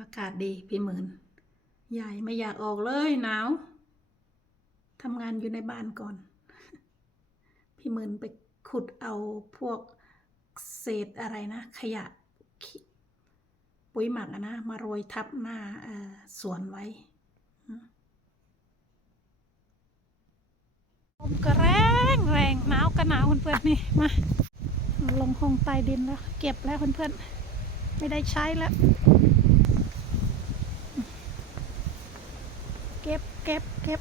อากาศดีพี่หมื่นยายไม่อยากออกเลยหนาวทำงานอยู่ในบ้านก่อน พี่หมื่นไปขุดเอาพวกเศษอะไรนะ ขยะปุ๋ยหมักนะ มาโรยทับหน้าสวนไว้ลมก็แรงแรงหนาวก็หนาวเพื่อนๆนี่มาลงห้องใต้ดินแล้ว เก็บแล้วเพื่อนๆไม่ได้ใช้แล้ว เก็บเก็บเก็บ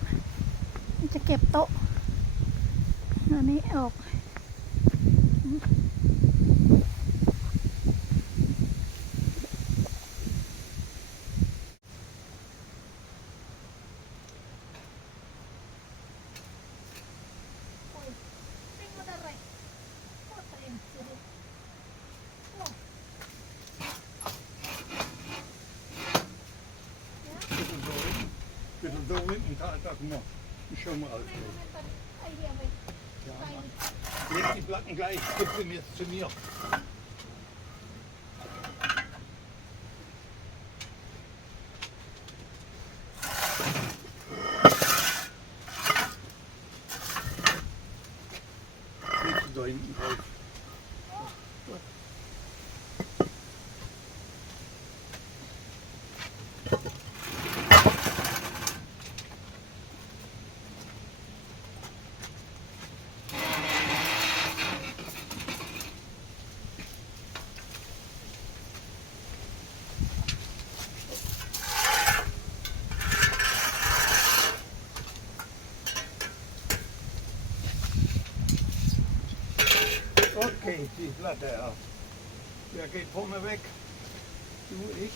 จะเก็บโต๊ะอันนี้ออก da unten einfach mal schon mal aufnehmen. Ja, Leg die Platten gleich, gib sie mir zu mir. Okay, die Platte ab. Wer geht vorne weg? Du, ich.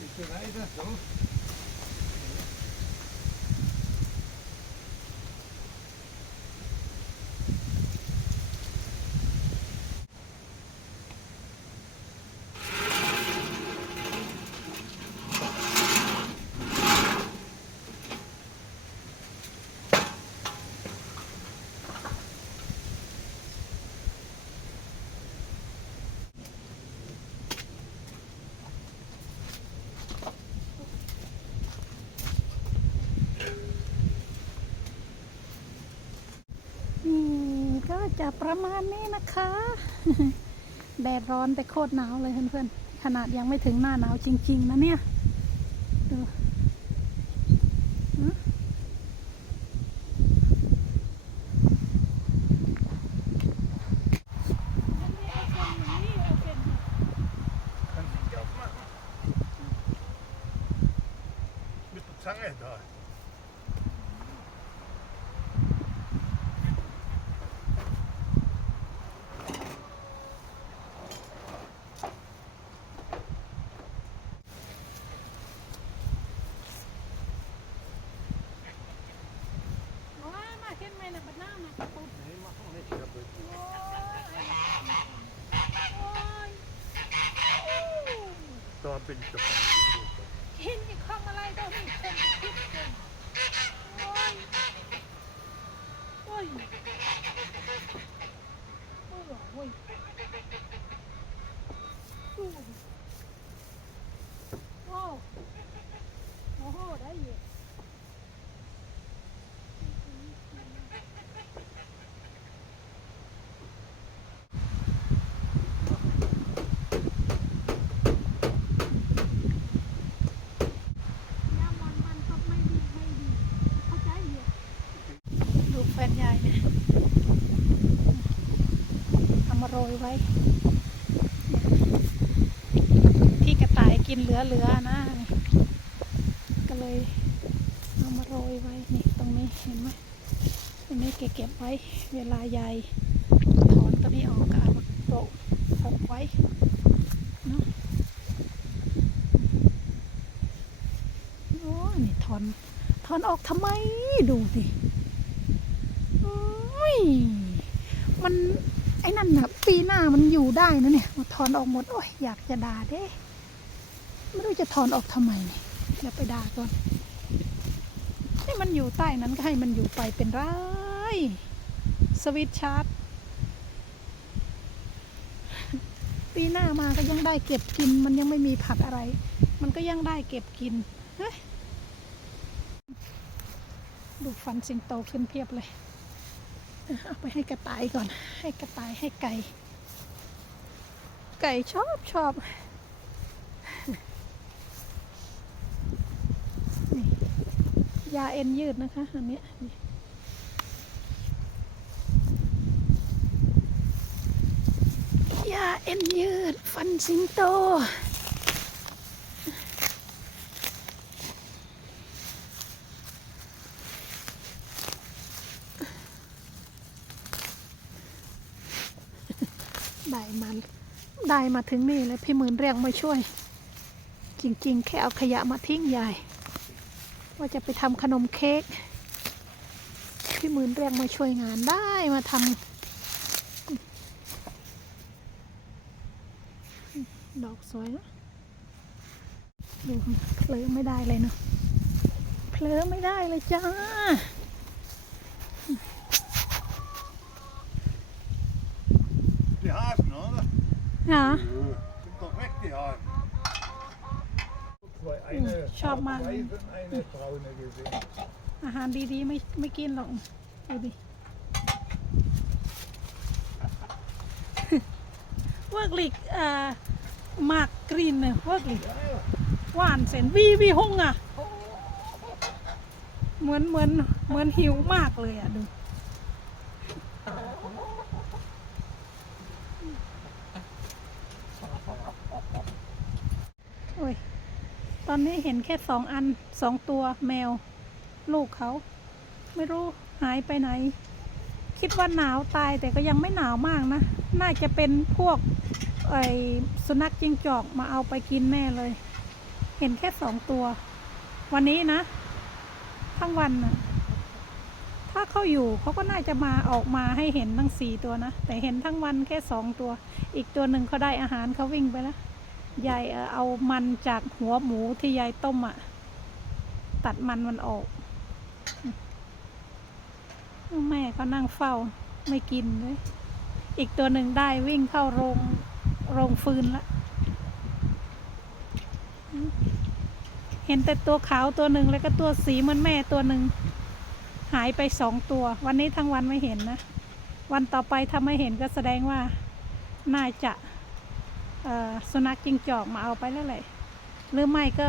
Bist du weiter? So. จะประมาณนี้นะคะ แดดร้อนแต่โคตรหนาวเลยเพื่อนๆ ขนาดยังไม่ถึงหน้าหนาวจริง ๆ นะเนี่ย ดูฮะ Kann Hayatta güç yapamam. ไว้ ที่กระต่ายกินเหลือๆนะก็เลยเอามาโรยไว้นี่ตรงนี้เห็นไหมตรงนี้เก็บๆไว้ เวลายายถอนตัวนี้ออกก็เอามาโปะพกไว้เนาะโอ้นี่ถอนถอนออกทำไมดูสิโอ้ยมัน ไอ้นั่นนะปีหน้ามันอยู่ได้นะเนี่ยมาถอนออกหมดโอ้ยอยากจะด่าเด้ไม่รู้จะถอนออกทำไมเนี่ยเดี๋ยวไปด่าก่อนให้มันอยู่ใต้นั้นก็ให้มันอยู่ไปเป็นไรสวิตชาร์จปีหน้ามาก็ยังได้เก็บกิน มันยังไม่มีผักอะไร มันก็ยังได้เก็บกินเฮ้ยดูฟันสิงโตขึ้นเพียบเลย เอาไปให้กระต่ายก่อน ให้กระต่ายให้ไก่ ไก่ชอบชอบนี่ยาเอ็นยืดนะคะ อันนี้ยนี่ยาเอ็นยืด ฟันสิงโต ได้มาได้มาถึงนี่แล้วพี่หมื่นเรียกมาช่วย จริง ๆ แค่เอาขยะมาทิ้งยายว่าจะไปทำขนมเค้กพี่หมื่นเรียกมาช่วยงานได้มาทำดอกสวยนะดูเผลอไม่ได้เลยเนาะเผลอไม่ได้เลยจ้า ฮะ Sind doch weg, die Hasen. Zwei, eine schau mal. weiße und eine braune gesehen. อาหารดีๆ ไม่ไม่กินหรอกดูดิเวิร์กลิกเอ่อหมากกรีนเนี่ยเวิร์กลิกหวานเซนวีวีหงอะ เหมือนเหมือนเหมือนหิวมากเลยอะ ดู โอ้ย ต อนนี้เห็นแค่สองอันสองตัวแมว ลูกเขา ไม่รู้หายไปไหน คิดว่าหนาวตายแต่ก็ยังไม่หนาวมากนะ น่าจะเป็นพวกไอสุนัขจิ้งจอกมาเอาไปกินแน่เลย เห็นแค่สองตัว วันนี้นะ ทั้งวันนะถ้าเขาอยู่เขาก็น่าจะมาออกมาให้เห็นทั้งสี่ตัวนะ แต่เห็นทั้งวันแค่สองตัว อีกตัวหนึ่งเขาได้อาหารเขาวิ่งไปแล้ว ยายเอามันจากหัวหมูที่ยายต้มอะ่ะ ตัดมันมันออก แม่ก็นั่งเฝ้าไม่กินเลย อีกตัวหนึ่งได้วิ่งเข้าโรงโรงฟืนละ เห็นแต่ตัวขาวตัวหนึ่งแล้วก็ตัวสีเหมือนแม่ตัวหนึ่ง หายไปสองตัว วันนี้ทั้งวันไม่เห็นนะ วันต่อไปถ้าไม่เห็นก็แสดงว่า น่าจะ สุนัขจิงจอกมาเอาไปแล้วแหละหรือไม่ก็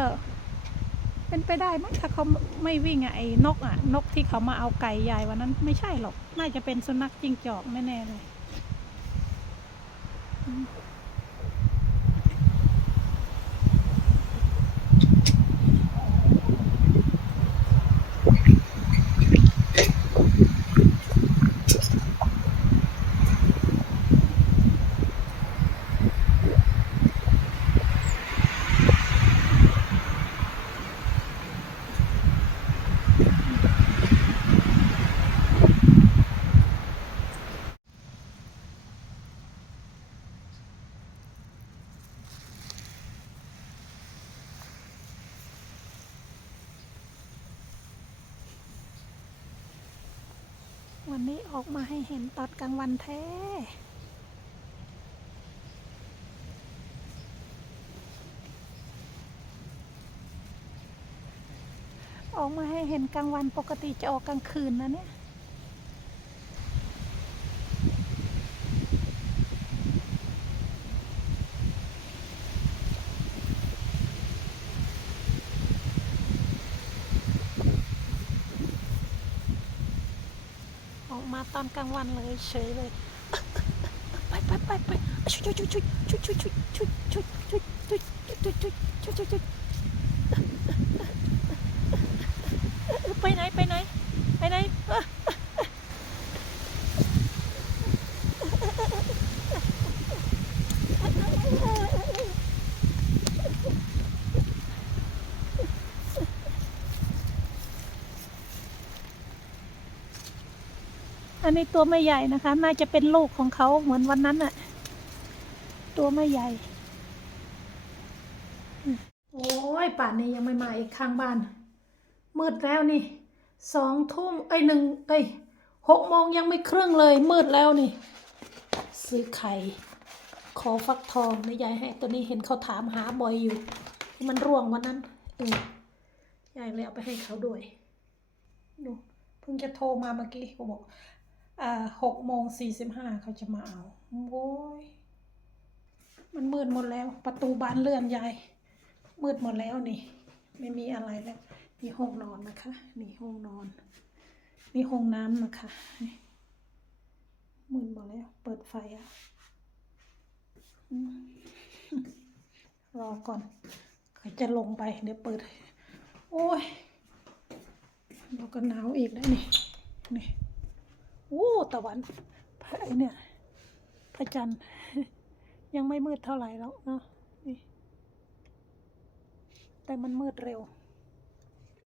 เป็นไปได้มั้งถ้าเขาไม่วิ่งอะไอ้นกอะนกที่เขามาเอาไก่ใหญ่วันนั้น ไม่ใช่หรอก น่าจะเป็นสุนัขจิ้งจอกแน่ๆเลย วันนี้ออกมาให้เห็นตอนกลางวันแท้ ออกมาให้เห็นกลางวันปกติจะออกกลางคืนนะเนี่ย มาตอนกลางวันเลยเฉยเลย ไปไปไปไปชุดชุดชุดชุดชุดชุดชุดชุดชุดชุดชุดชุดชุดชุดชุดชุดไปไหนไปไหนไปไหน อันนี้ตัวไม่ใหญ่นะคะ น่าจะเป็นลูกของเขาเหมือนวันนั้นอะตัวไม่ใหญ่ โอ้ยป่านนี้ยังไม่มาอีกข้างบ้าน มืดแล้วนี่สองทุ่มเอ้หนึ่งเอ้หกโมงยังไม่ครึ่งเลย มืดแล้วนี่ ซื้อไข่ขอฟักทองนะยายให้ตัวนี้เห็นเขาถามหาบ่อยอยู่ มันร่วงวันนั้นเออยายเลยเอาไปให้เขาด้วยดูเพิ่งจะโทรมาเมื่อกี้เขาบอก หกโมงสี่สิบห้าเขาจะมาเอาโว้ยมันมืดหมดแล้ว ประตูบานเลื่อนยายมืดหมดแล้วนี่ ไม่มีอะไรแล้วนี่ห้องนอนนะคะ นี่ห้องนอน นี่ห้องน้ำนะคะมืดหมดแล้ว เปิดไฟอะรอก่อนเขาจะลงไป เดี๋ยวเปิด โอ้ยเราก็หนาวอีกแล้วนี่นี่ อ้ตะวันพระไอเนี่ย พระจันทร์ ยังไม่มืดเท่าไหร่แล้วเนาะนี่แต่มันมืดเร็ว